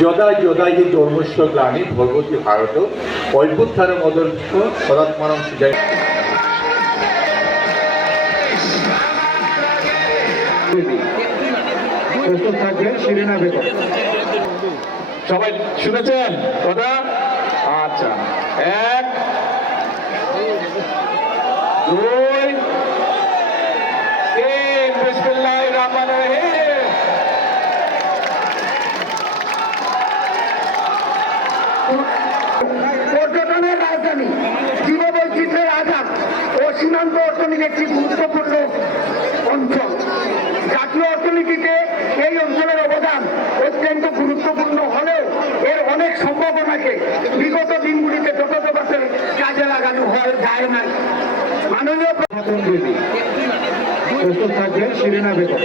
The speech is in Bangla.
যদা যদা হি ধর্মস্য গ্লানি ভগবতী ভারত অভ্যুত্থান মদর্শ সদাত্মানম সিজায়। প্রস্তুত থাকবেন শিরিনা বেগম। সবাই শুনেছেন কথা? আচ্ছা, 1 2 3 বিসমিল্লাহির রহমানির রহিম। পর্যটনের রাজধানী, জীববৈচিত্র্যের আধার ও সীমান্ত অর্থনীতির একটি গুরুত্বপূর্ণ অঞ্চল। জাতীয় অর্থনীতিতে এই অঞ্চলের অবদান অত্যন্ত গুরুত্বপূর্ণ হলেও এর অনেক সম্ভাবনাকে বিগত দিনগুলিতে যথাযথভাবে কাজে লাগানো যায় নাই। মাননীয় প্রস্তুত থাকবেন শিরিনা বেগম।